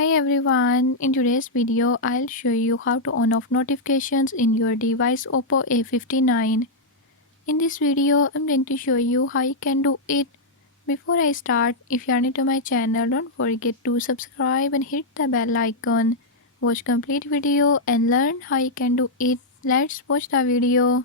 Hi everyone, in today's video I'll show you how to on off notifications in your device Oppo A59. In this video I'm going to show you how you can do it. Before I start, if you are new to my channel, don't forget to subscribe and hit the bell icon. Watch complete video and learn how you can do it. Let's watch the video.